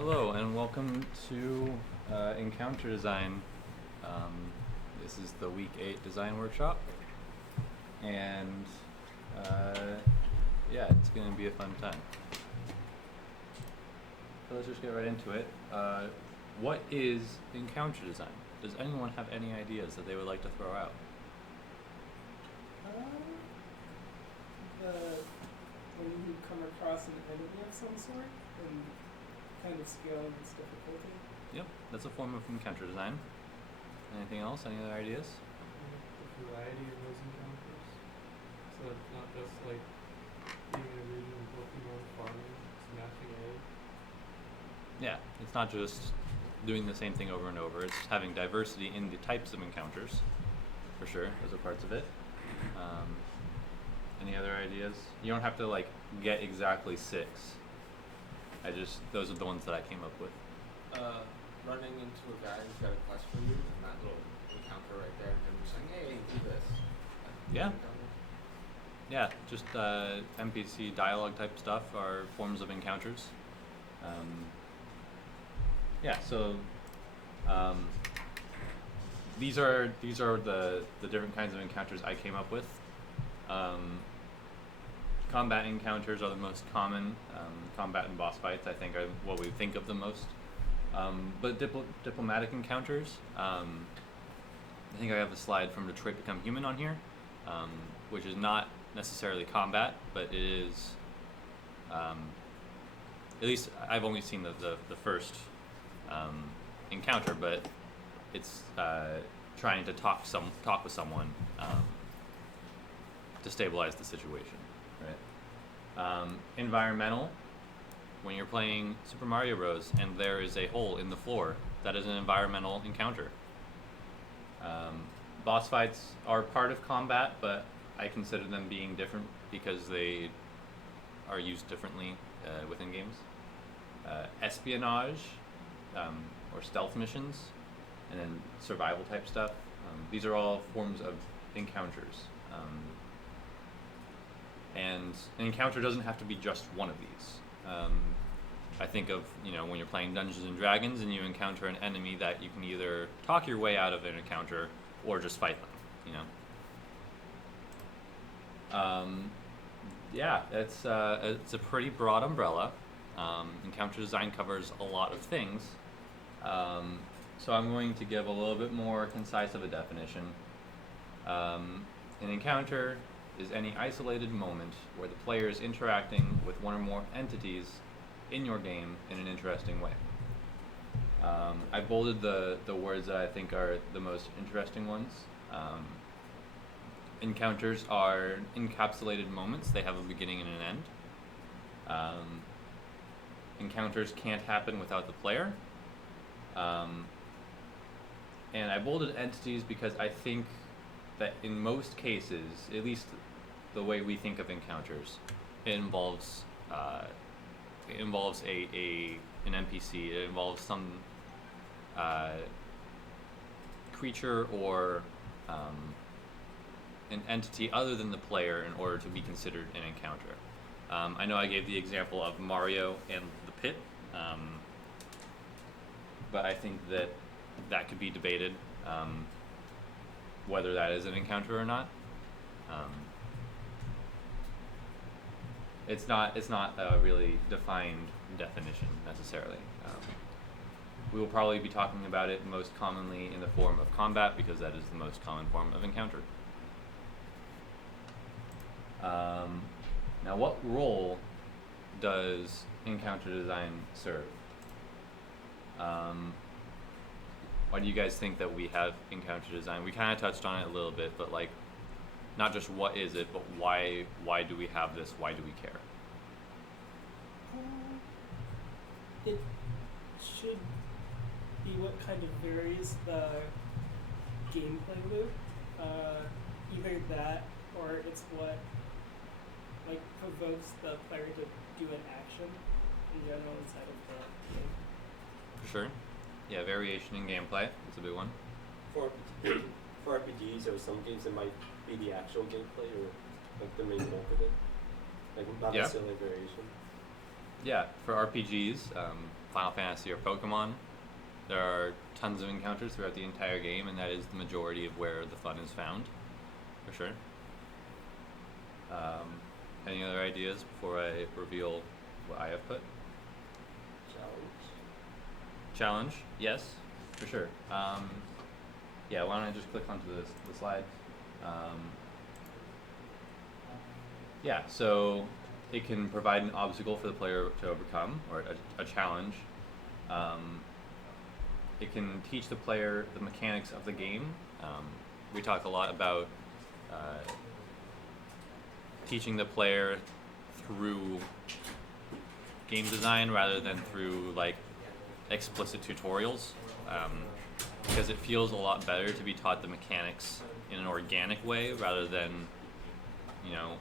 Hello and welcome to Encounter Design. This is the Week 8 Design Workshop, and yeah, it's going to be a fun time. So let's just get right into it. What is Encounter Design? Does anyone have any ideas that they would like to throw out? When you come across an enemy of some sort and kind of scale its difficulty. Yep, that's a form of Encounter Design. Anything else? Any other ideas? The variety of those encounters. So it's not just like being in a region of Pokemon farming, smashing eggs. Yeah, it's not just doing the same thing over and over. It's having diversity in the types of encounters, for sure. Those are parts of it. Any other ideas? You don't have to like get exactly 6. Those are the ones that I came up with. Running into a guy who's got a quest for you, and that little encounter right there, and him just saying, "Hey, do this." Yeah. Yeah, just NPC dialogue type stuff are forms of encounters. Yeah, so these are the different kinds of encounters I came up with. Combat encounters are the most common. Combat and boss fights, I think, are what we think of the most. But diplomatic encounters, I think I have a slide from Detroit Become Human on here, which is not necessarily combat, but it is, at least I've only seen the first encounter, but it's trying to talk with someone to stabilize the situation, right? Environmental. When you're playing Super Mario Bros. And there is a hole in the floor, that is an environmental encounter. Boss fights are part of combat, but I consider them being different because they are used differently within games. Espionage, or stealth missions, and then survival type stuff. These are all forms of encounters. And an encounter doesn't have to be just one of these. I think of, when you're playing Dungeons and Dragons and you encounter an enemy that you can either talk your way out of an encounter or just fight them, Yeah, it's a pretty broad umbrella. Encounter design covers a lot of things. So I'm going to give a little bit more concise of a definition. An encounter is any isolated moment where the player is interacting with one or more entities in your game in an interesting way. I bolded the words that I think are the most interesting ones. Encounters are encapsulated moments. They have a beginning and an end. Encounters can't happen without the player. And I bolded entities because I think that in most cases, at least the way we think of encounters, it involves an NPC. It involves some creature or an entity other than the player in order to be considered an encounter. I know I gave the example of Mario and the pit, but I think that could be debated, whether that is an encounter or not. It's not a really defined definition necessarily. We will probably be talking about it most commonly in the form of combat because that is the most common form of encounter. Now, what role does encounter design serve? Why do you guys think that we have encounter design? We kind of touched on it a little bit, but like, not just what is it, but why do we have this? Why do we care? It should be what kind of varies the gameplay loop. Either that, or it's what like provokes the player to do an action in general inside of the game. For sure. Yeah, variation in gameplay. That's a big one. For RPGs or some games, it might be the actual gameplay or like the main bulk of it. Like not necessarily a variation. Yeah, for RPGs, Final Fantasy or Pokemon, there are tons of encounters throughout the entire game, and that is the majority of where the fun is found, for sure. Any other ideas before I reveal what I have put? Challenge, yes, for sure. Yeah, why don't I just click onto the slide? Yeah, so it can provide an obstacle for the player to overcome, or a challenge. It can teach the player the mechanics of the game. We talk a lot about teaching the player through game design rather than through like explicit tutorials, because it feels a lot better to be taught the mechanics in an organic way rather than, you know,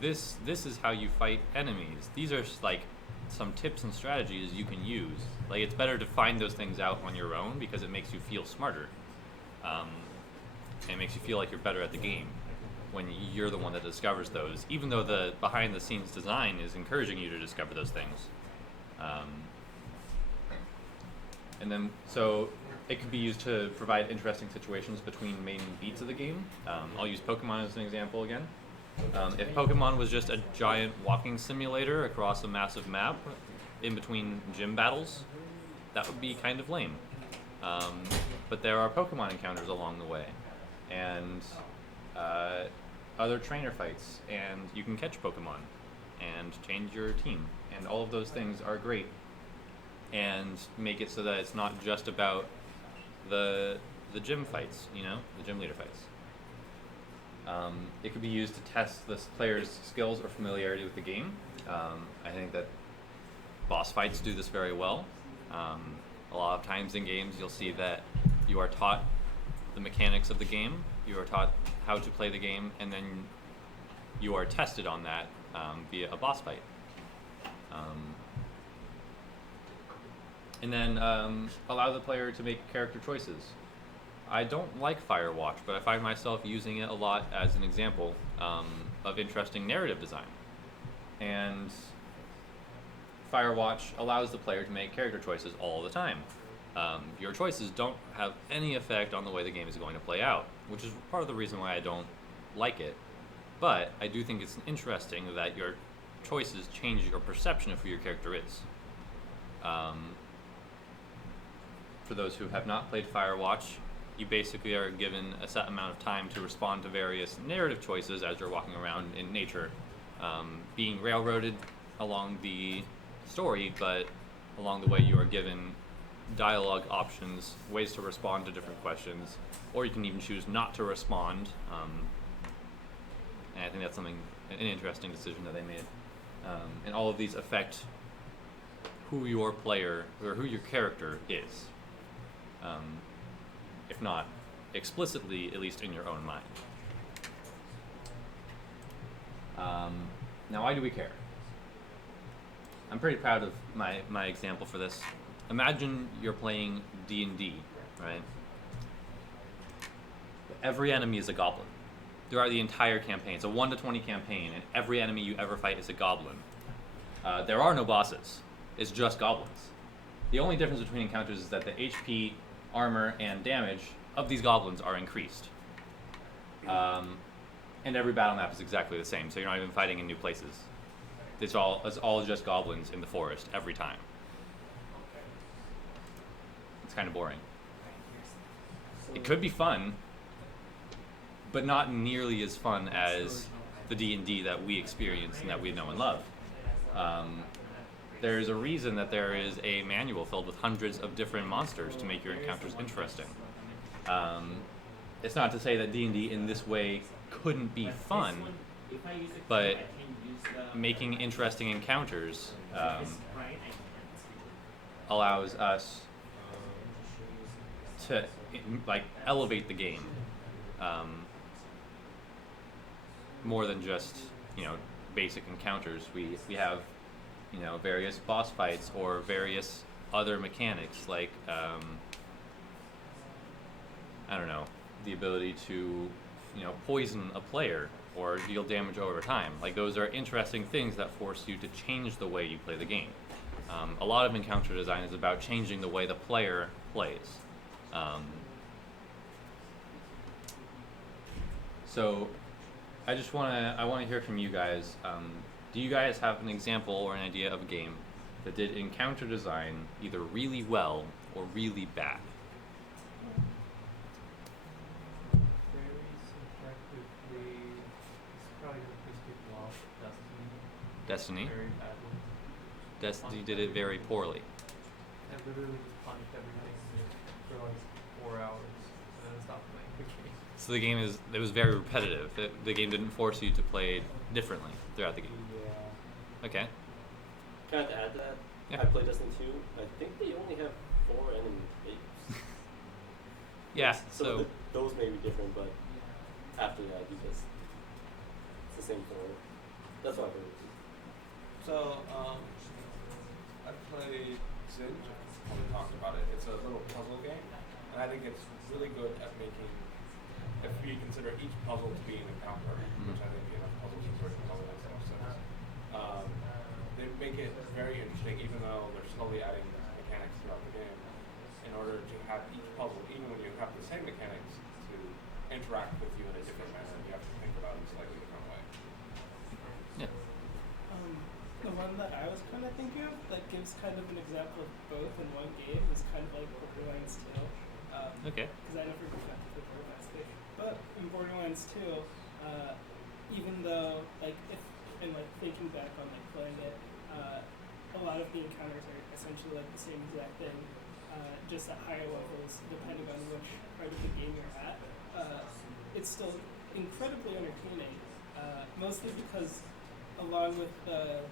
this is how you fight enemies. These are like some tips and strategies you can use. Like, it's better to find those things out on your own because it makes you feel smarter. And it makes you feel like you're better at the game when you're the one that discovers those, even though the behind the scenes design is encouraging you to discover those things. And then, so it could be used to provide interesting situations between main beats of the game. I'll use Pokemon as an example again. If Pokemon was just a giant walking simulator across a massive map in between gym battles, that would be kind of lame. But there are Pokemon encounters along the way, and other trainer fights, and you can catch Pokemon and change your team, and all of those things are great, and make it so that it's not just about the gym fights, you know, the gym leader fights. It could be used to test the player's skills or familiarity with the game. I think that boss fights do this very well. A lot of times in games you'll see that you are taught the mechanics of the game, you are taught how to play the game, and then you are tested on that via a boss fight. And then allow the player to make character choices. I don't like Firewatch, but I find myself using it a lot as an example of interesting narrative design. And Firewatch allows the player to make character choices all the time. Your choices don't have any effect on the way the game is going to play out, which is part of the reason why I don't like it. But I do think it's interesting that your choices change your perception of who your character is. For those who have not played Firewatch, you basically are given a set amount of time to respond to various narrative choices as you're walking around in nature, being railroaded along the story, but along the way you are given dialogue options, ways to respond to different questions, or you can even choose not to respond. And I think that's an interesting decision that they made. And all of these affect who your player, or who your character is. If not explicitly, at least in your own mind. Now, why do we care? I'm pretty proud of my example for this. Imagine you're playing D&D, right? Every enemy is a goblin throughout the entire campaign. It's a 1 to 20 campaign, and every enemy you ever fight is a goblin. There are no bosses. It's just goblins. The only difference between encounters is that the HP, armor, and damage of these goblins are increased. And every battle map is exactly the same, so you're not even fighting in new places. It's all just goblins in the forest every time. It's kind of boring. It could be fun, but not nearly as fun as the D&D that we experience and that we know and love. There's a reason that there is a manual filled with hundreds of different monsters to make your encounters interesting. It's not to say that D&D in this way couldn't be fun, but making interesting encounters allows us to elevate the game more than just basic encounters. We have various boss fights or various other mechanics like I don't know, the ability to poison a player or deal damage over time. Like, those are interesting things that force you to change the way you play the game. A lot of encounter design is about changing the way the player plays. So I want to hear from you guys. Do you guys have an example or an idea of a game that did encounter design either really well or really bad? Very subjectively, it's probably gonna piss people off. Destiny. Destiny? Very badly. Destiny did it very poorly. I literally just punished everything for like 4 hours and then stopped playing the game. So it was very repetitive. The game didn't force you to play differently throughout the game. Yeah. Okay. Can I add to that? Yeah. I played Destiny 2. I think they only have 4 enemy apes. Yeah. So So those may be different, but after that, you just it's the same thing. That's what I heard. So, I played Zinj, we talked about it. It's a little puzzle game, and I think it's really good at making, if you consider each puzzle to be an encounter, which I think puzzles are sort of puzzle makes no sense. They make it very interesting, even though they're slowly adding mechanics throughout the game, in order to have each puzzle, even when you have the same mechanics, to interact with you in a different manner. You have to think about it in a slightly different way. yeah. The one that I was kind of thinking of that gives kind of an example of both in one game is kind of like Borderlands 2. Okay. Because I never got to the Borderlands thing. But in Borderlands 2, even though, like, if, and like thinking back on like playing it, a lot of the encounters are essentially like the same exact thing, just at higher levels, depending on which part of the game you're at. It's still incredibly entertaining, mostly because along with the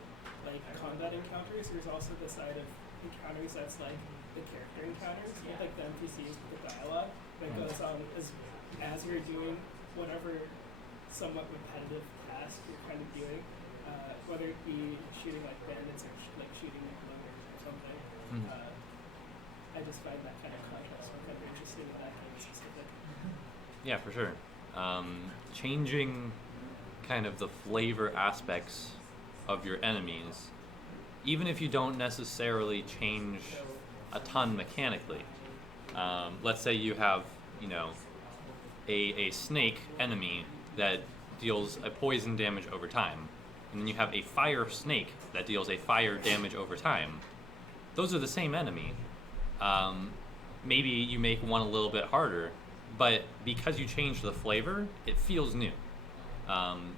like combat encounters, there's also the side of encounters that's like the character encounters, with like the NPCs with the dialogue that goes on as you're doing whatever somewhat repetitive task you're kind of doing, whether it be shooting like bandits or like shooting like looters or something. I just find that kind of contrast kind of interesting with that game specific. Yeah, for sure. Changing kind of the flavor aspects of your enemies, even if you don't necessarily change a ton mechanically. Let's say you have, a snake enemy that deals a poison damage over time, and then you have a fire snake that deals a fire damage over time. Those are the same enemy. Maybe you make one a little bit harder, but because you change the flavor, it feels new.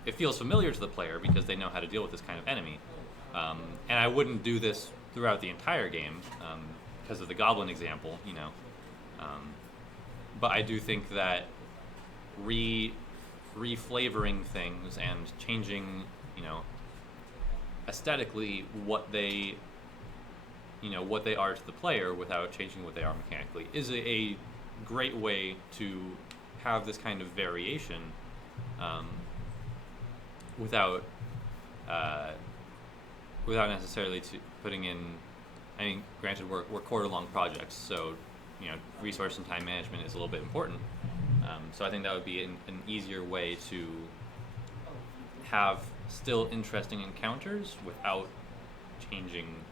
It feels familiar to the player because they know how to deal with this kind of enemy. And I wouldn't do this throughout the entire game because of the goblin example, but I do think that reflavoring things and changing, aesthetically what they are to the player without changing what they are mechanically is a great way to have this kind of variation without necessarily putting in. I mean, granted, we're quarter-long projects, so resource and time management is a little bit important. So I think that would be an easier way to have still interesting encounters without changing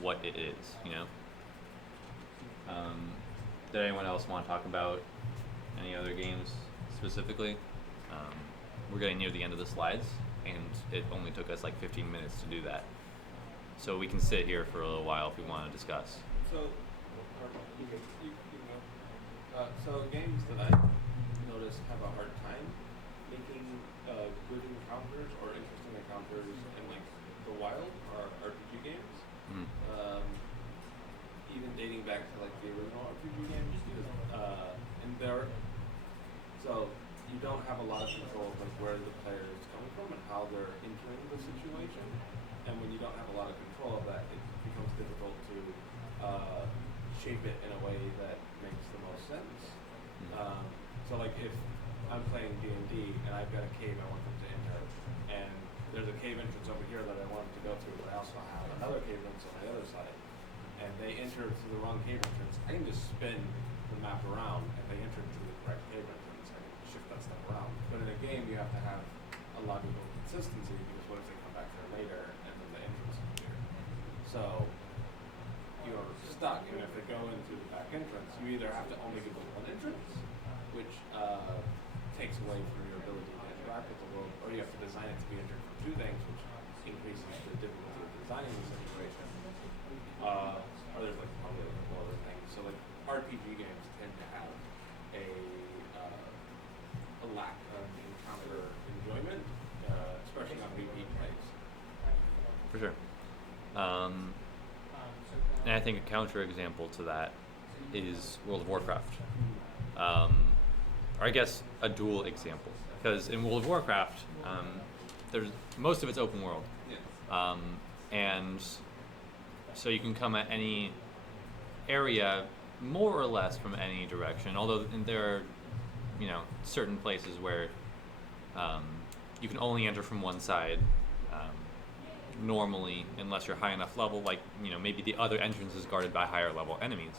what it is. Did anyone else want to talk about any other games specifically? We're getting near the end of the slides, and it only took us like 15 minutes to do that. So we can sit here for a little while if we want to discuss. So, so games that I notice have a hard time making good encounters or interesting encounters in like the wild are RPG games. Even dating back to like the original RPG games, so you don't have a lot of control of like where the player is coming from and how they're entering the situation. And when you don't have a lot of control of that, it becomes difficult to shape it in a way that makes the most sense. So like if I'm playing D&D and I've got a cave I want them to enter, and there's a cave entrance over here that I want them to go through, but I also have another cave entrance on the other side, and they enter through the wrong cave entrance, I can just spin the map around and they enter through the correct cave entrance. I can shift that stuff around. But in a game you have to have a a logical consistency because what if they come back there later and then the entrance is clear? So you're stuck, and if they go in through the back entrance, you either have to only give them one entrance, which takes away from your ability to interact with the world, or you have to design it to be entered for two things, which increases the difficulty of designing the situation. Or there's like probably a couple other things. So like RPG games tend to have a lack of encounter enjoyment, especially on repeat plays. For sure. And I think a counterexample to that is World of Warcraft. Or I guess a dual example. Because in World of Warcraft, there's most of it's open world. Yeah. And so you can come at any area more or less from any direction, although there are, certain places where you can only enter from one side normally, unless you're high enough level, like, maybe the other entrance is guarded by higher level enemies.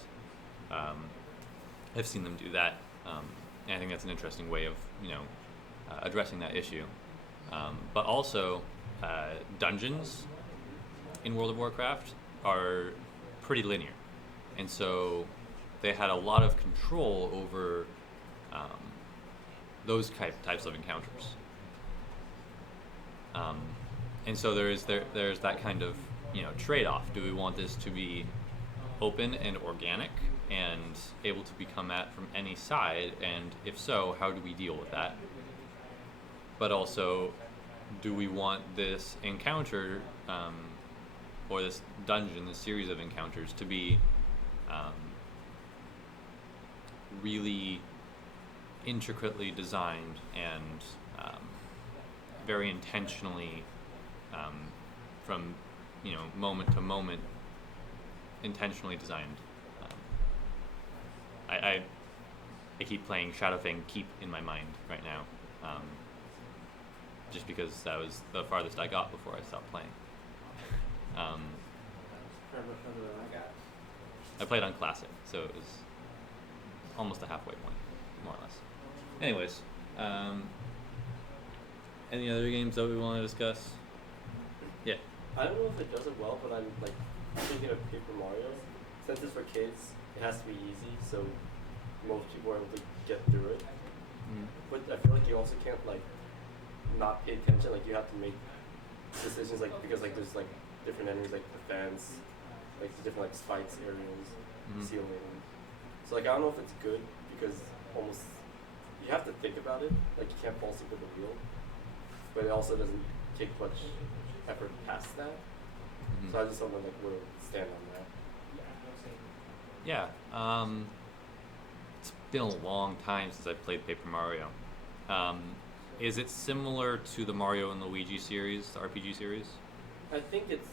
I've seen them do that, and I think that's an interesting way of, addressing that issue. But also, dungeons in World of Warcraft are pretty linear, and so they had a lot of control over those types of encounters. And so there's that kind of trade-off. Do we want this to be open and organic and able to be come at from any side, and if so, how do we deal with that? But also, do we want this encounter or this dungeon, this series of encounters, to be really intricately designed and very intentionally from moment to moment intentionally designed. I keep playing Shadowfang Keep in my mind right now, just because that was the farthest I got before I stopped playing. I played on Classic, so it was almost a halfway point, more or less. Anyways, any other games that we want to discuss? Yeah. I don't know if it does it well, but I'm thinking of Paper Mario. Since it's for kids, it has to be easy, so most people are able to get through it. But I feel like you also can't not pay attention. Like you have to make decisions because there's different enemies, like the fence, the different spikes, areas, ceiling. So I don't know if it's good because almost you have to think about it. You can't fall asleep at the wheel, but it also doesn't take much effort past that. So I just don't know where to stand on that. Yeah. It's been a long time since I played Paper Mario. Is it similar to the Mario and Luigi series, the RPG series? I think it's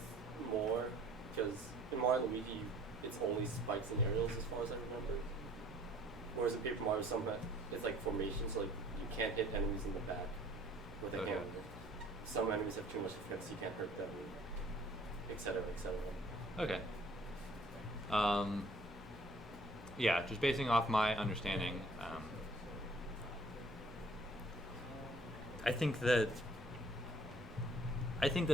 more because in Mario and Luigi, it's only spikes and aerials as far as I remember. Whereas in Paper Mario, it's formation, so you can't hit enemies in the back with a hammer. Some enemies have too much defense, you can't hurt them, etc., etc. Okay. Yeah, just basing off my understanding, I think that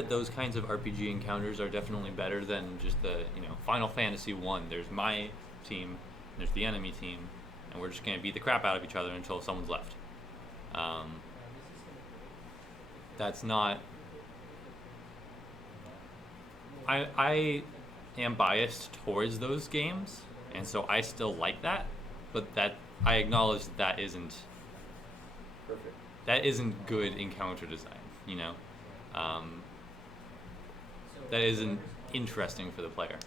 those kinds of RPG encounters are definitely better than just the Final Fantasy 1. There's my team, and there's the enemy team, and we're just gonna beat the crap out of each other until someone's left. That's not. I am biased towards those games, and so I still like that, but that I acknowledge that isn't Perfect. That isn't good encounter design, that isn't interesting for the player.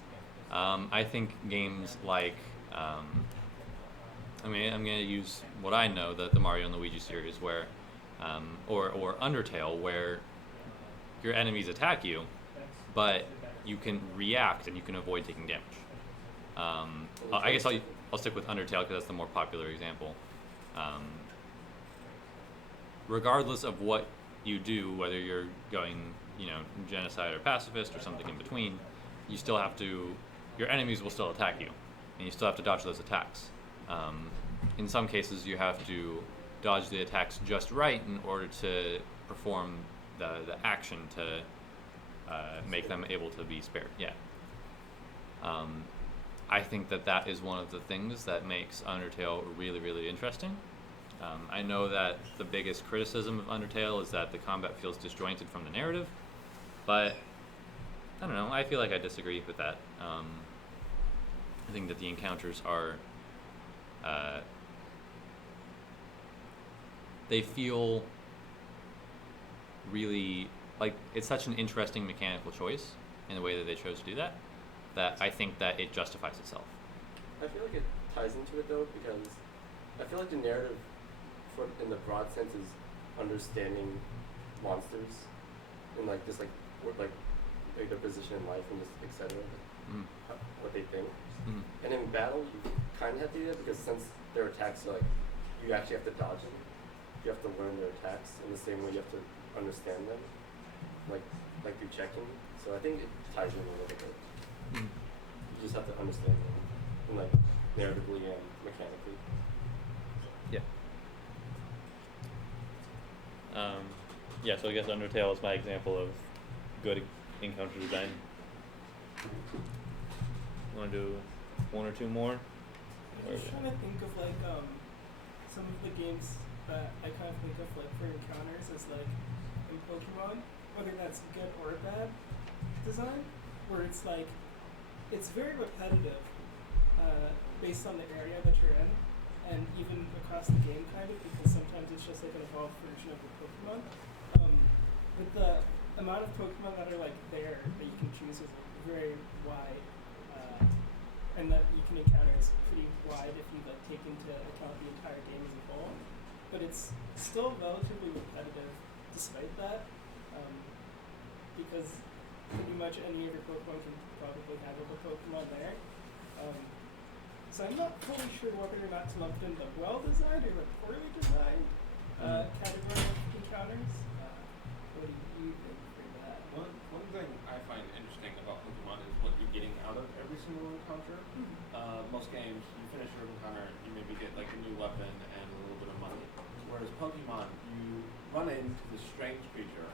I think games like I'm gonna use what I know, the Mario and Luigi series, where or Undertale, where your enemies attack you, but you can react and you can avoid taking damage. I guess I'll stick with Undertale because that's the more popular example. Regardless of what you do, whether you're going, genocide or pacifist or something in between, you still have to. Your enemies will still attack you, and you still have to dodge those attacks. In some cases, you have to dodge the attacks just right in order to perform the action to make them able to be spared. Yeah. I think that is one of the things that makes Undertale really, really interesting. I know that the biggest criticism of Undertale is that the combat feels disjointed from the narrative, but I don't know. I feel like I disagree with that. I think that the encounters are they feel really like it's such an interesting mechanical choice in the way that they chose to do that, that I think that it justifies itself. I feel like it ties into it though, because I feel like the narrative, in the broad sense, is understanding monsters and like just like their position in life and just etc. What they think. And in battle, you kind of have to do that because since their attacks are like you actually have to dodge them. You have to learn their attacks in the same way you have to understand them, like through checking. So I think it ties in a little bit. You just have to understand them, and like narratively and mechanically. Yeah. Yeah. So I guess Undertale is my example of good encounter design. Want to do one or two more? I'm just trying to think of like some of the games that I kind of think of like for encounters as like in Pokemon, whether that's good or bad design, where it's like it's very repetitive based on the area that you're in, and even across the game kind of, because sometimes it's just like an evolved version of the Pokemon. But the amount of Pokemon that are like there that you can choose is like, very wide, and that you can encounter is pretty wide if you like take into account the entire game as a whole. But it's still relatively repetitive despite that, because pretty much any of your Pokemon can probably handle the Pokemon there. So I'm not fully sure whether or not to lump it in the well-designed or the poorly designed category of encounters. What do you think for that? One thing I find interesting about Pokemon is what you're getting out of every single encounter. Most games, you finish your encounter, you maybe get like a new weapon and a little bit of money. Whereas Pokemon, you run into this strange creature,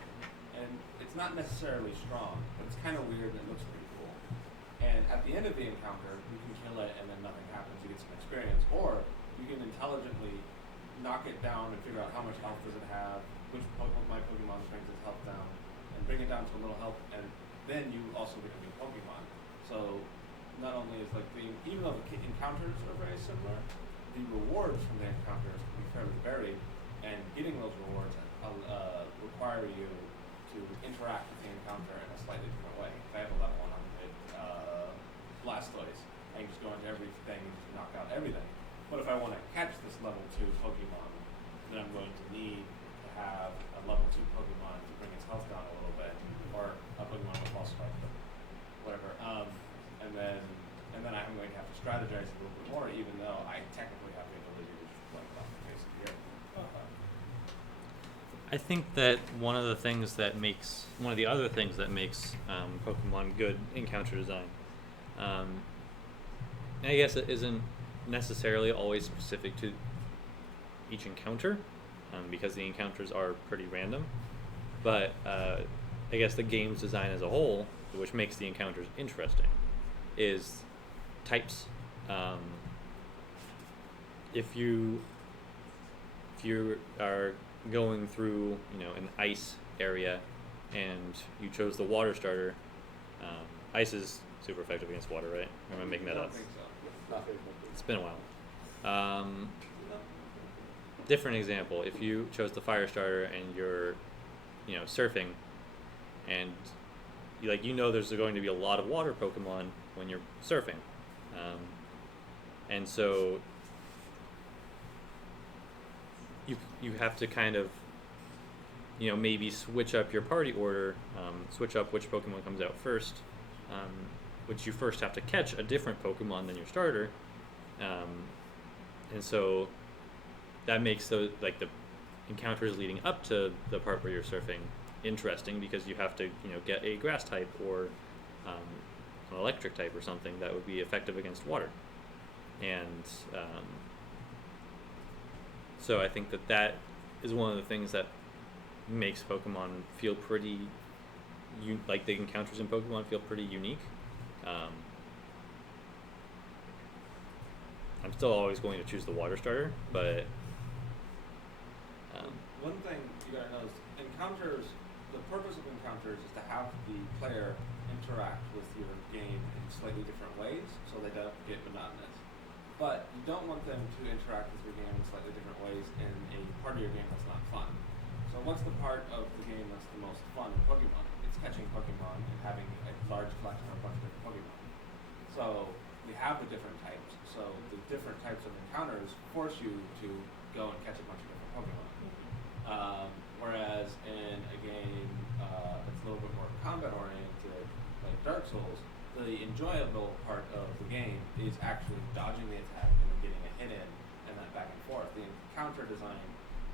and it's not necessarily strong, but it's kind of weird and it looks pretty cool. And at the end of the encounter, you can kill it and then nothing happens, you get some experience. Or you can intelligently knock it down and figure out how much health does it have, which my Pokemon brings its health down, and bring it down to a little health, and then you also get a new Pokemon. So not only is like even though the encounters are very similar, the rewards from the encounters can be fairly varied, and getting those rewards require you to interact with the encounter in a slightly different way. If I have a level 100 Blastoise, I can just go into everything and just knock out everything. But if I want to catch this level 2 Pokemon, then I'm going to need to have a level 2 Pokemon to bring its health down a little bit, or a Pokemon with Pulse Strike, whatever. And then I'm going to have to strategize a little bit more, even though I technically have the ability to just play off the face of the earth. I think that one of the other things that makes Pokemon good encounter design, and I guess it isn't necessarily always specific to each encounter, because the encounters are pretty random, but I guess the game's design as a whole, which makes the encounters interesting, is types. If you are going through, an ice area, and you chose the water starter, ice is super effective against water, right? Or am I making that up? I don't think so. Not very effective. It's been a while. Different example. If you chose the fire starter and you're, surfing, and there's going to be a lot of water Pokemon when you're surfing, and so you have to kind of, maybe switch up your party order, switch up which Pokemon comes out first, which you first have to catch a different Pokemon than your starter, and so that makes the encounters leading up to the part where you're surfing interesting, because you have to get a grass type or an electric type or something that would be effective against water, and so I think that is one of the things that makes Pokemon feel pretty, like the encounters in Pokemon feel pretty unique. I'm still always going to choose the water starter, but One thing you gotta know is encounters, the purpose of encounters is to have the player interact with your game in slightly different ways so they don't get monotonous. But you don't want them to interact with your game in slightly different ways in a part of your game that's not fun. So what's the part of the game that's the most fun in Pokemon? It's catching Pokemon and having a large collection of a bunch of different Pokemon. So we have the different types. So the different types of encounters force you to go and catch a bunch of different Pokemon. Whereas in a game that's a little bit more combat oriented, like Dark Souls, the enjoyable part of the game is actually dodging the attack and then getting a hit in and then back and forth. The encounter design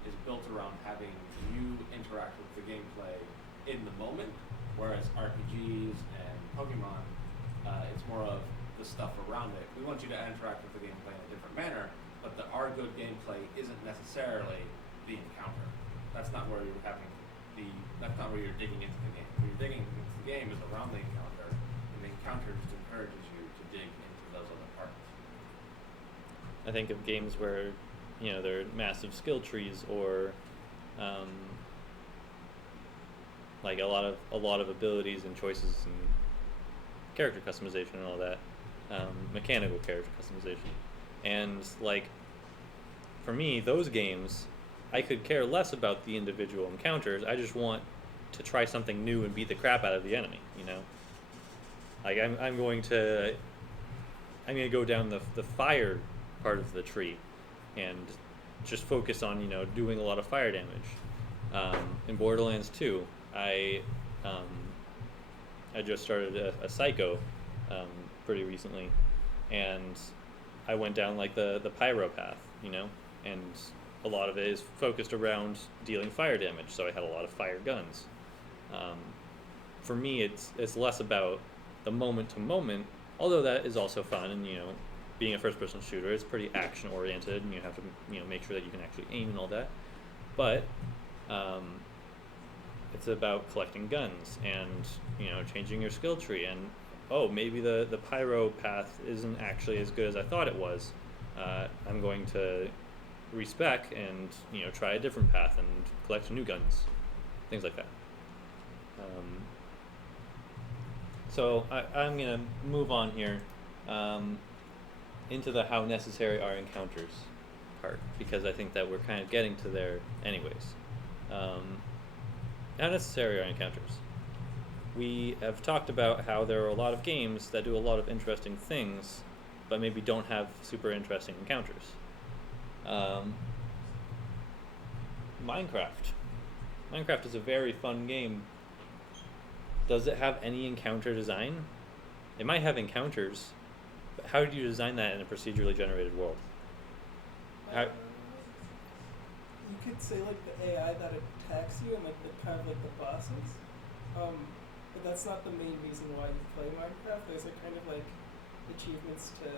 is built around having you interact with the gameplay in the moment, whereas RPGs and Pokemon, it's more of the stuff around it. We want you to interact with the gameplay in a different manner, but our good gameplay isn't necessarily the encounter. That's not where you're that's not where you're digging into the game. Where you're digging into the game is around the encounter, and the encounter just encourages you to dig into those other parts. I think of games where, there are massive skill trees or like a lot of abilities and choices and character customization and all that, mechanical character customization, and like for me, those games, I could care less about the individual encounters. I just want to try something new and beat the crap out of the enemy. Like I'm going to go down the fire part of the tree, and just focus on doing a lot of fire damage. In Borderlands 2, I just started a Psycho pretty recently, and I went down like the pyro path, and a lot of it is focused around dealing fire damage, so I had a lot of fire guns. For me, it's less about the moment to moment, although that is also fun, and being a first person shooter, it's pretty action oriented, and you have to make sure that you can actually aim and all that. But it's about collecting guns and changing your skill tree, and maybe the pyro path isn't actually as good as I thought it was. I'm going to respec and try a different path and collect new guns, things like that. So I'm gonna move on here into the how necessary are encounters part, because I think that we're kind of getting to there anyways. How necessary are encounters? We have talked about how there are a lot of games that do a lot of interesting things, but maybe don't have super interesting encounters. Minecraft is a very fun game. Does it have any encounter design? It might have encounters, but how do you design that in a procedurally generated world? You could say like the AI that attacks you and like the kind of like the bosses, but that's not the main reason why you play Minecraft. Those are kind of like achievements to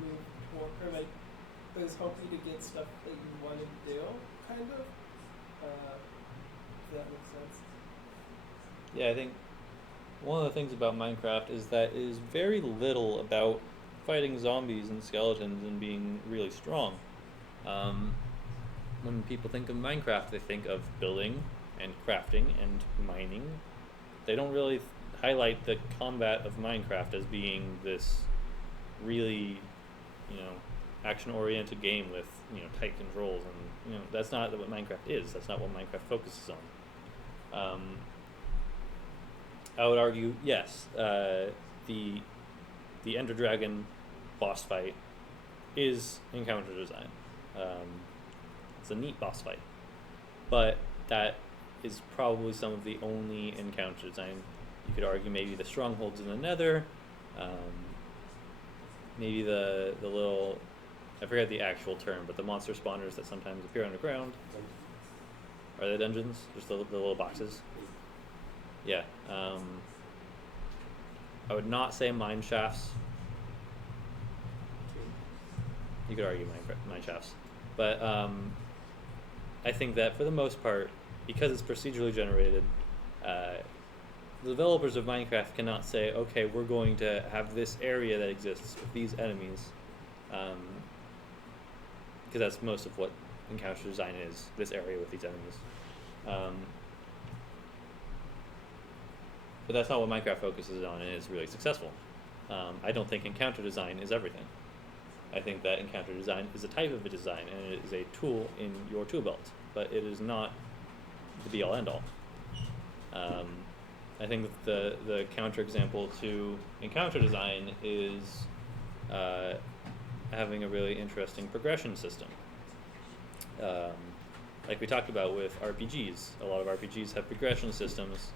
move toward, or like those help you to get stuff that you want to do, kind of. If that makes sense. Yeah, I think one of the things about Minecraft is that it is very little about fighting zombies and skeletons and being really strong. When people think of Minecraft, they think of building and crafting and mining. They don't really highlight the combat of Minecraft as being this really, action-oriented game with, tight controls, and, that's not what Minecraft is. That's not what Minecraft focuses on. I would argue, yes, the Ender Dragon boss fight is encounter design. It's a neat boss fight, but that is probably some of the only encounter design. You could argue maybe the strongholds in the Nether, maybe the little, I forget the actual term, but the monster spawners that sometimes appear underground. Are they dungeons? Just the little boxes? Yeah. I would not say mine shafts. You could argue mine shafts. But I think that for the most part, because it's procedurally generated, the developers of Minecraft cannot say, okay, we're going to have this area that exists with these enemies, because that's most of what encounter design is, this area with these enemies. But that's not what Minecraft focuses on, and is really successful. I don't think encounter design is everything. I think that encounter design is a type of a design, and it is a tool in your tool belt, but it is not the be-all, end-all. I think that the counterexample to encounter design is having a really interesting progression system. Like we talked about with RPGs, a lot of RPGs have progression systems,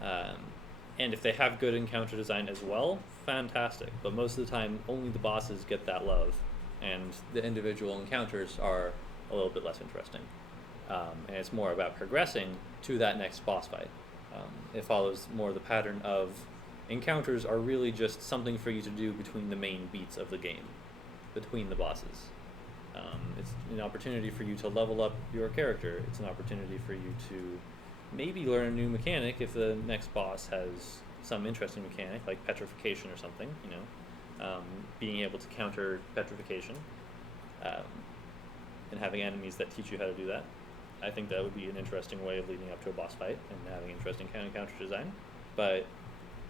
and if they have good encounter design as well, fantastic. But most of the time, only the bosses get that love, and the individual encounters are a little bit less interesting. And it's more about progressing to that next boss fight. It follows more the pattern of encounters are really just something for you to do between the main beats of the game, between the bosses. It's an opportunity for you to level up your character. It's an opportunity for you to maybe learn a new mechanic if the next boss has some interesting mechanic, like petrification or something, being able to counter petrification, and having enemies that teach you how to do that. I think that would be an interesting way of leading up to a boss fight and having interesting encounter design. But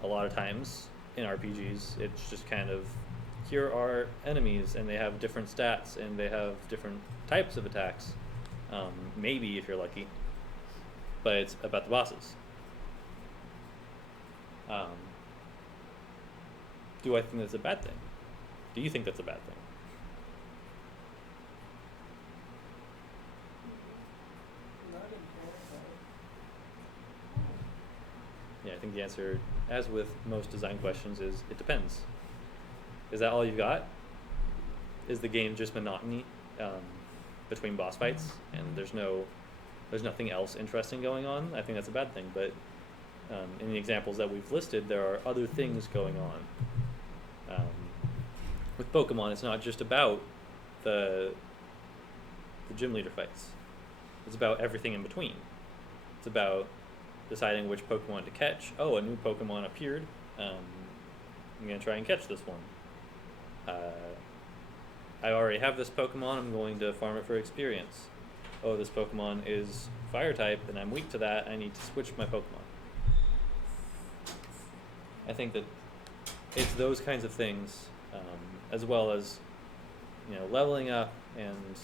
a lot of times in RPGs, it's just kind of, here are enemies, and they have different stats, and they have different types of attacks, maybe if you're lucky, but it's about the bosses. Do I think that's a bad thing? Do you think that's a bad thing? Not inherently. Yeah, I think the answer, as with most design questions, is it depends. Is that all you've got? Is the game just monotony between boss fights, and there's nothing else interesting going on? I think that's a bad thing. But in the examples that we've listed, there are other things going on. With Pokemon, it's not just about the gym leader fights. It's about everything in between. It's about deciding which Pokemon to catch. Oh, a new Pokemon appeared. I'm going to try and catch this one. I already have this Pokemon. I'm going to farm it for experience. Oh, this Pokemon is fire type, and I'm weak to that. I need to switch my Pokemon. I think that it's those kinds of things, as well as leveling up and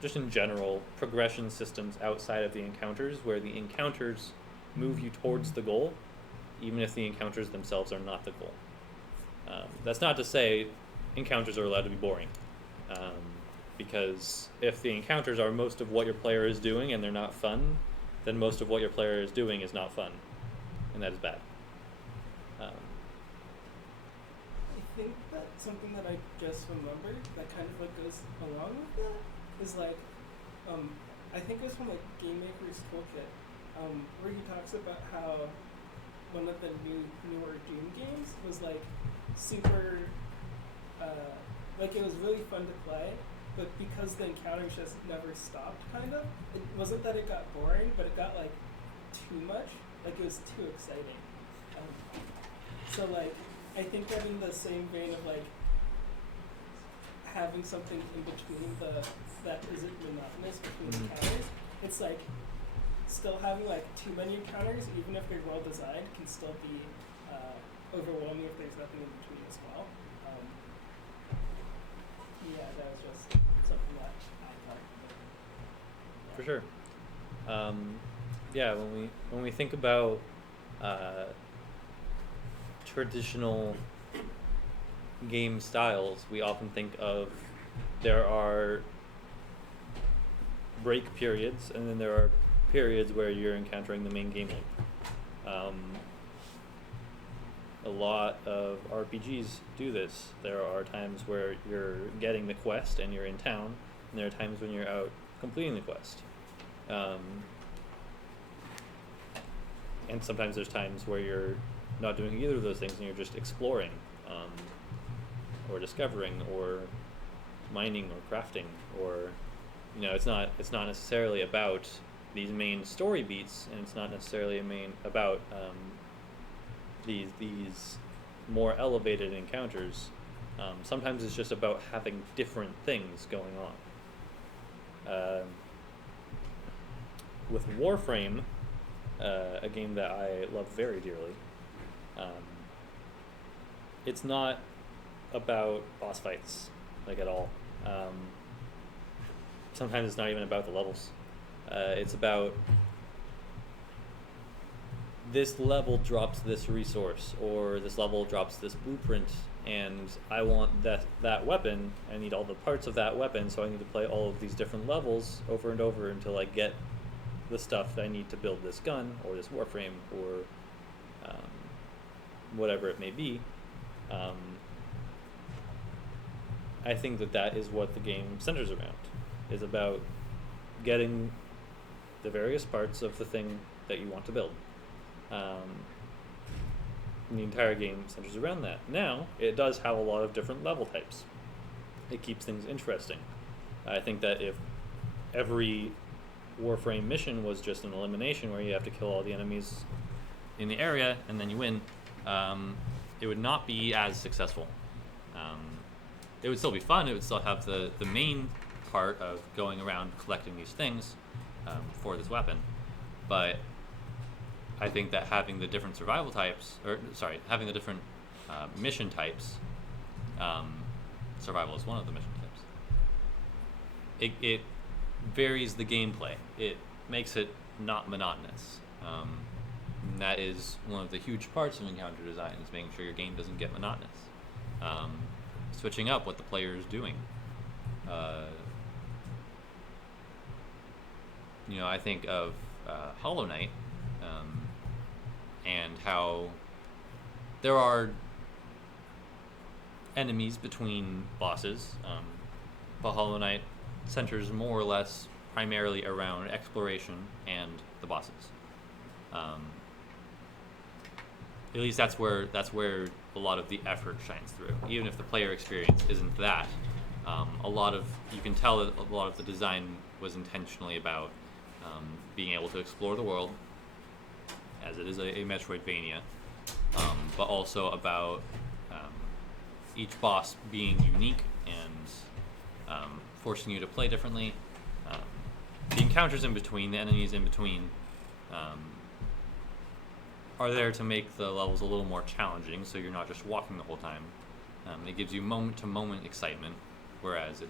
just in general progression systems outside of the encounters, where the encounters move you towards the goal, even if the encounters themselves are not the goal. That's not to say encounters are allowed to be boring, because if the encounters are most of what your player is doing and they're not fun, then most of what your player is doing is not fun, and that is bad. I think that something that I just remembered that kind of goes along with that is I think it's from Game Maker's Toolkit, where he talks about how one of the newer Doom games was super, it was really fun to play, but because the encounters just never stopped, it wasn't that it got boring, but it got too much, it was too exciting. So I think that in the same vein of having something in between that isn't monotonous between encounters, it's still having too many encounters, even if they're well designed, can still be overwhelming if there's nothing in between as well. Yeah, that was just something that I thought. Yeah. For sure. Yeah, when we think about traditional game styles, we often think of there are break periods, and then there are periods where you're encountering the main game loop. A lot of RPGs do this. There are times where you're getting the quest and you're in town, and there are times when you're out completing the quest. And sometimes there's times where you're not doing either of those things and you're just exploring, or discovering, or mining, or crafting, or it's not necessarily about these main story beats, and it's not necessarily about these more elevated encounters. Sometimes it's just about having different things going on. With Warframe, a game that I love very dearly, it's not about boss fights, like, at all. Sometimes it's not even about the levels. It's about this level drops this resource, or this level drops this blueprint, and I want that weapon. I need all the parts of that weapon, so I need to play all of these different levels over and over until I get the stuff that I need to build this gun, or this Warframe, or whatever it may be. I think that is what the game centers around, is about getting the various parts of the thing that you want to build. The entire game centers around that. Now, it does have a lot of different level types. It keeps things interesting. I think that if every Warframe mission was just an elimination where you have to kill all the enemies in the area and then you win, it would not be as successful. It would still be fun. It would still have the main part of going around collecting these things for this weapon. But I think that having the different survival types, having the different mission types, survival is one of the mission types, it varies the gameplay. It makes it not monotonous. And that is one of the huge parts of encounter design, is making sure your game doesn't get monotonous. Switching up what the player is doing. I think of Hollow Knight, and how there are enemies between bosses, but Hollow Knight centers more or less primarily around exploration and the bosses. At least that's where a lot of the effort shines through. Even if the player experience isn't that, you can tell that a lot of the design was intentionally about being able to explore the world, as it is a Metroidvania, but also about each boss being unique and forcing you to play differently. The encounters in between, the enemies in between, are there to make the levels a little more challenging, so you're not just walking the whole time. It gives you moment-to-moment excitement, whereas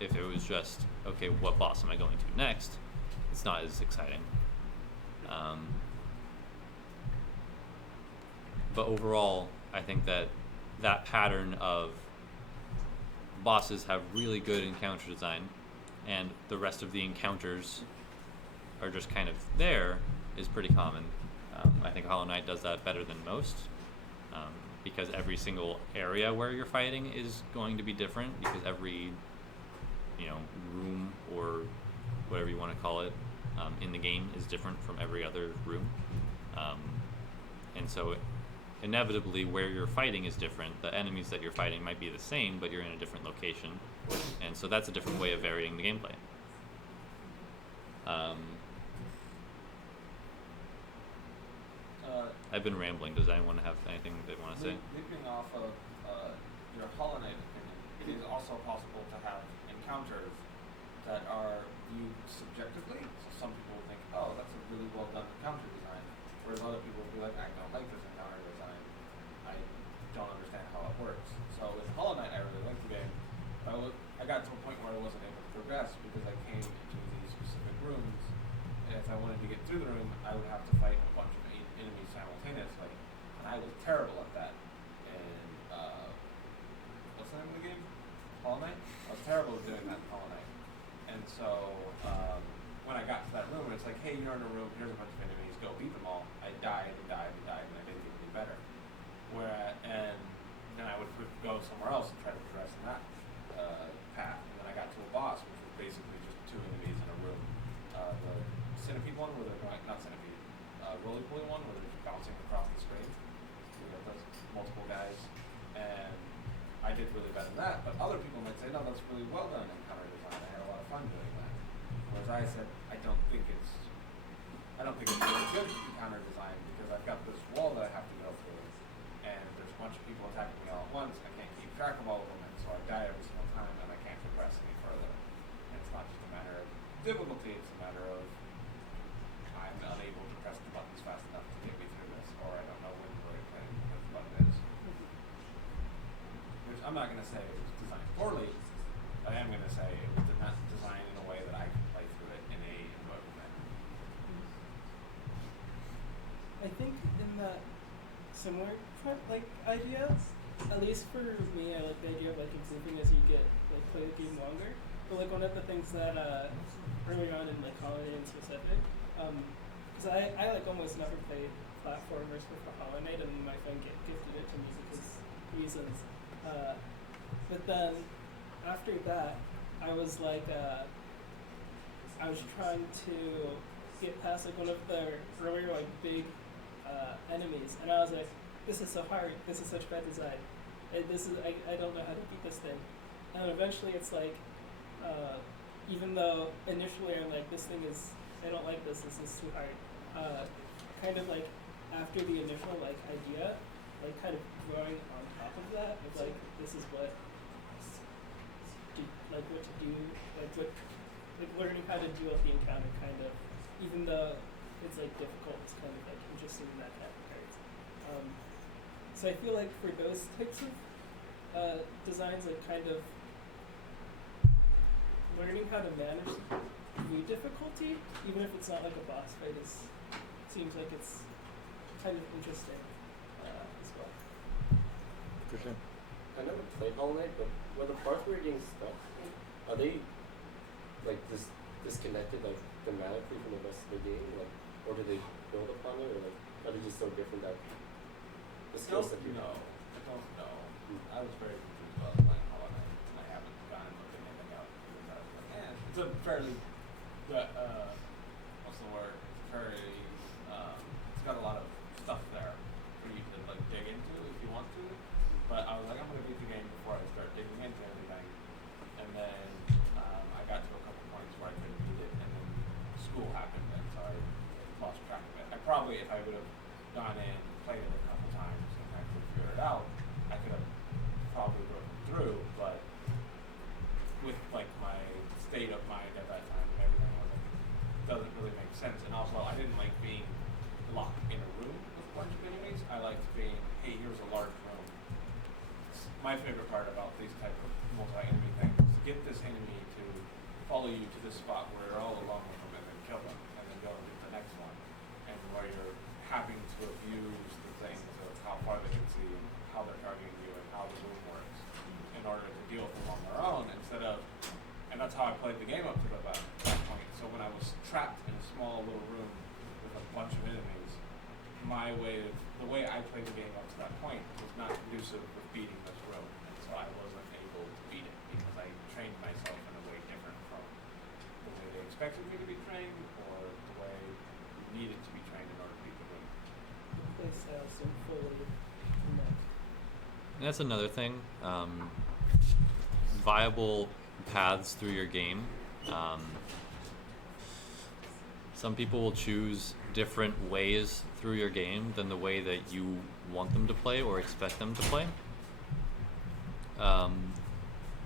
if it was just, okay, what boss am I going to next, it's not as exciting. But overall, I think that pattern of bosses have really good encounter design, and the rest of the encounters are just kind of there, is pretty common. I think Hollow Knight does that better than most, because every single area where you're fighting is going to be different, because every room, or whatever you want to call it, in the game is different from every other room. And so inevitably where you're fighting is different. The enemies that you're fighting might be the same, but you're in a different location. And so that's a different way of varying the gameplay. I've been rambling. Does anyone have anything they want to say? Leaping off of your Hollow Knight opinion, it is also possible to have encounters that are viewed subjectively. So some people will think, oh, that's a really well done encounter design, whereas other people will be like, I don't like this encounter design. I don't understand how it works. So with Hollow Knight, I really liked the game. I got to a point where I wasn't able to progress because I came into these specific rooms, and if I wanted to get through the room, I would have to fight a bunch of enemies simultaneously, and I was terrible at that. And what's the name of the game? Hollow Knight? I was terrible at doing that in Hollow Knight. And so when I got to that room, it's like, hey, you're in a room, here's a bunch of enemies, go beat them all. I died and died and died, and I didn't get any better. And then I would go somewhere else and try to progress in that path. And then I got to a boss, which was basically just two enemies in a room. The centipede one, where they're going, not centipede, roly-poly one, where they're just bouncing across the screen. That's multiple guys. And I did really bad in that, but other people might say, no, that's really well done in encounter design. I had a lot of fun doing that. Whereas I said, I don't think it's I don't think it's really good encounter design because I've got this wall that I have to go through, and there's a bunch of people attacking me all at once. I can't keep track of all of them, and so I die every single time, and I can't progress any further. And it's not just a matter of difficulty; it's a matter of I'm unable to press the buttons fast enough to get me through this, or I don't know when the right button is. Which I'm not going to say it was designed poorly. I am going to say it was not designed in a way that I can play through it in a enjoyable manner. I think in that similar idea, at least for me, I like the idea of like improving as you play the game longer. But like one of the things that early on in like Hollow Knight in specific, because I like almost never played platformers before Hollow Knight, and my friend gifted it to me because reasons. But then after that, I was like, I was trying to get past like one of the earlier like big enemies, and I was like, this is so hard. This is such bad design. And I don't know how to beat this thing. And eventually, it's like, even though initially I'm like, I don't like this. This is too hard. Kind of like after the initial like idea, like kind of growing on top of that, of like this is what to do, like learning how to deal with the encounter, kind of, even though it's like difficult, it's kind of like interesting in that kind of part. So I feel like for those types of designs, like kind of learning how to manage new difficulty, even if it's not like a boss fight, seems like it's kind of interesting as well. For sure. I never played Hollow Knight, but were the parts where you're getting stuck, are they like disconnected like thematically from the rest of the game, like, or do they build upon it, or like are they just so different that the skills that you No, have? I don't know. I was very confused about playing Hollow Knight, and I haven't gone and looked anything up because I was like, man, it's a fairly, what's the word? It's very, it's got a lot of stuff there for you to like dig into if you want to. But I was like, I'm gonna beat the game before I start digging into everything. And then I got to a couple points where I couldn't beat it, and then school happened, and so I lost track of it. I probably, if I would have gone in, played it a couple times, and actually figured it out, I could have probably broken through. But with like my state of mind at that time and everything, I was like, it doesn't really make sense. And also, I didn't like being locked in a room with a bunch of enemies. I liked being, hey, here's a large room. My favorite part about these type of multi-enemy things is to get this enemy to follow you to this spot where you're all alone with them, and then kill them, and then go and get the next one, and where you're having to abuse the things of how far they can see, and how they're targeting you, and how the room works, in order to deal with them on their own, instead of, and that's how I played the game up to that point. So when I was trapped in a small little room with a bunch of enemies, the way I played the game up to that point was not conducive with beating this room, and so I wasn't able to beat it because I trained myself in a way different from the way they expected me to be trained, or the way you needed to be trained in order to beat the room. Play styles don't fully connect. And that's another thing. Viable paths through your game. Some people will choose different ways through your game than the way that you want them to play or expect them to play.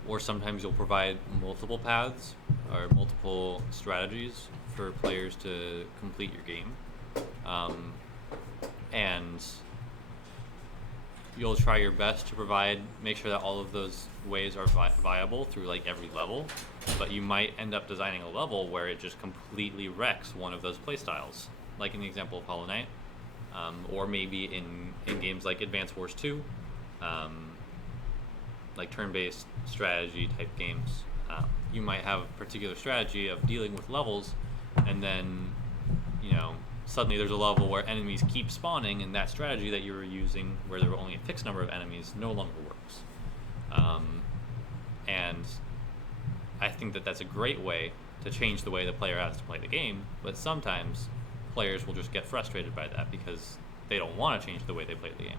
Or sometimes you'll provide multiple paths or multiple strategies for players to complete your game. And you'll try your best to make sure that all of those ways are viable through like every level, but you might end up designing a level where it just completely wrecks one of those playstyles, like in the example of Hollow Knight, or maybe in games like Advance Wars 2, like turn-based strategy type games. You might have a particular strategy of dealing with levels, and then suddenly there's a level where enemies keep spawning, and that strategy that you were using where there were only a fixed number of enemies no longer works. And I think that that's a great way to change the way the player has to play the game, but sometimes players will just get frustrated by that because they don't want to change the way they play the game.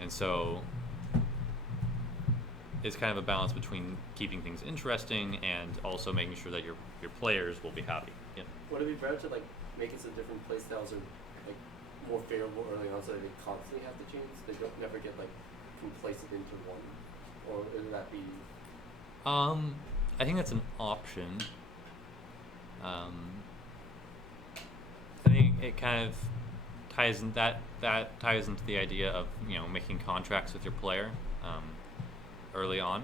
And so is kind of a balance between keeping things interesting and also making sure that your players will be happy. Yeah. Would it be better to like make it so different play styles are like more favorable early on, so that they constantly have to change? They don't never get like complacent into one, or would that be? I think that's an option. I think it kind of ties in that ties into the idea of making contracts with your player early on,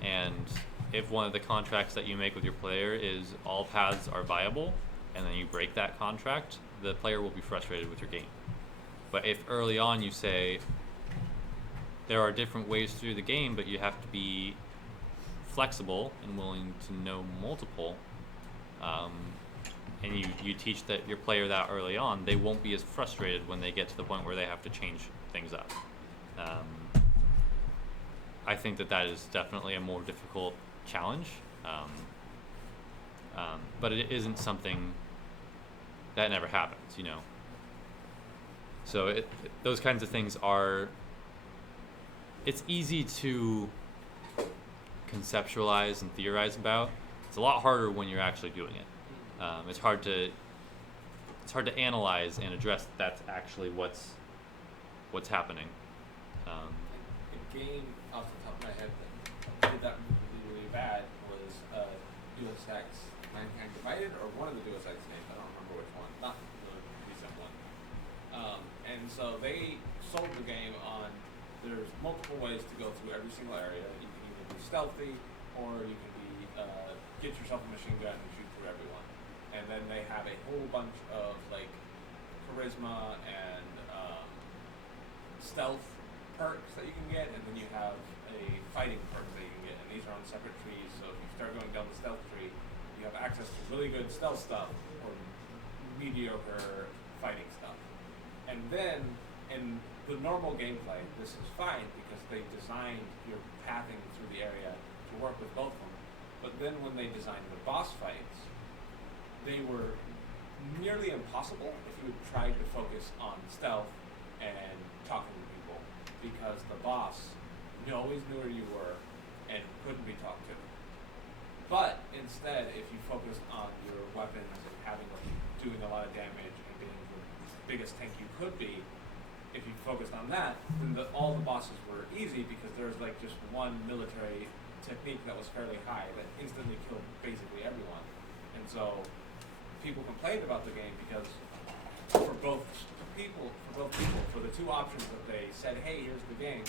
and if one of the contracts that you make with your player is all paths are viable, and then you break that contract, the player will be frustrated with your game. But if early on you say there are different ways through the game, but you have to be flexible and willing to know multiple, and you teach that your player that early on, they won't be as frustrated when they get to the point where they have to change things up. I think that is definitely a more difficult challenge, but it isn't something that never happens, So those kinds of things are. It's easy to conceptualize and theorize about. It's a lot harder when you're actually doing it. It's hard to analyze and address that's actually what's happening. A game off the top of my head that did that really, really bad was Deus Ex Mankind Divided, or one of the Deus Ex games. I don't remember which one. Not the recent one. And so they sold the game on there's multiple ways to go through every single area. You can either be stealthy, or you can be get yourself a machine gun and shoot through everyone. And then they have a whole bunch of like charisma and stealth perks that you can get, and then you have a fighting perk that you can get, and these are on separate trees. So if you start going down the stealth tree, you have access to really good stealth stuff or mediocre fighting stuff. And then in the normal gameplay, this is fine because they designed your pathing through the area to work with both of them. But then when they designed the boss fights, they were nearly impossible if you tried to focus on stealth and talking to people, because the boss always knew where you were and couldn't be talked to. But instead, if you focused on your weapons and doing a lot of damage and being the biggest tank you could be, if you focused on that, then all the bosses were easy, because there was like just one military technique that was fairly high that instantly killed basically everyone. And so people complained about the game because for the two options that they said, hey, here's the game,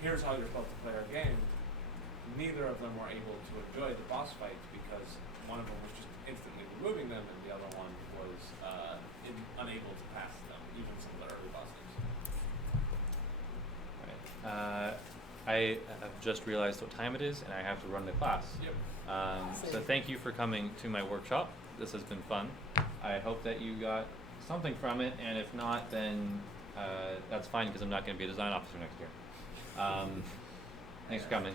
here's how you're supposed to play our game, neither of them were able to enjoy the boss fights because one of them was just instantly removing them, and the other one was unable to pass them, even some of the early bosses. I have just realized what time it is, and I have to run to class. Yep. So thank you for coming to my workshop. This has been fun. I hope that you got something from it, and if not, then that's fine, because I'm not going to be a design officer next year. Thanks for coming.